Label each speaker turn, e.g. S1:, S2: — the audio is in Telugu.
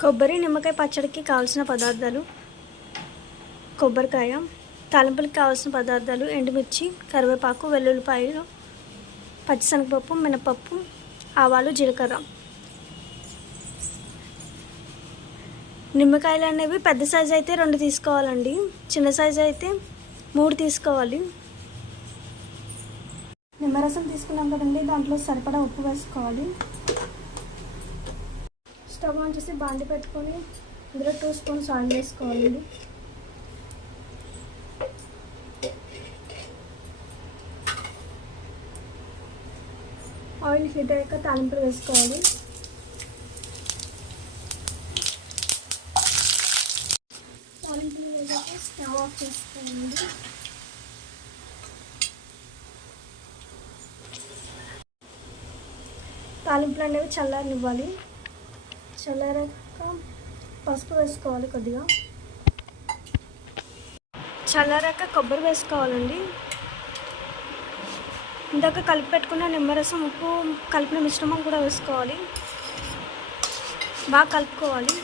S1: కొబ్బరి నిమ్మకాయ పచ్చడికి కావాల్సిన పదార్థాలు కొబ్బరికాయ తాలింపులకు కావాల్సిన పదార్థాలు ఎండుమిర్చి కరివేపాకు వెల్లుల్లిపాయలు పచ్చిశనగపప్పు మినపప్పు ఆవాలు జీలకర్ర. నిమ్మకాయలు అనేవి పెద్ద సైజు అయితే రెండు తీసుకోవాలండి. చిన్న సైజు అయితే మూడు తీసుకోవాలి. నిమ్మరసం తీసుకున్నాం కదండి దాంట్లో సరిపడా ఉప్పు వేసుకోవాలి. స్టవ్ ఆన్ చేసి బాండి పెట్టుకొని ఇందులో టూ స్పూన్స్ ఆయిల్ వేసుకోవాలండి ఆయిల్ హీట్ అయ్యాక తాలింపులు వేసుకోవాలి. తాలింపులు వేసాక స్టవ్ ఆఫ్ చేసుకోవాలండి తాలింపులు అనేవి చల్లారనివ్వాలి. చల్లారాక పసుపు వేసుకోవాలి కొద్దిగా. చల్లారాక కొబ్బరి వేసుకోవాలండి. ఇందాక కలిపి పెట్టుకున్న నిమ్మరసం ఉప్పు కలిపిన మిశ్రమం కూడా వేసుకోవాలి. బాగా కలుపుకోవాలి.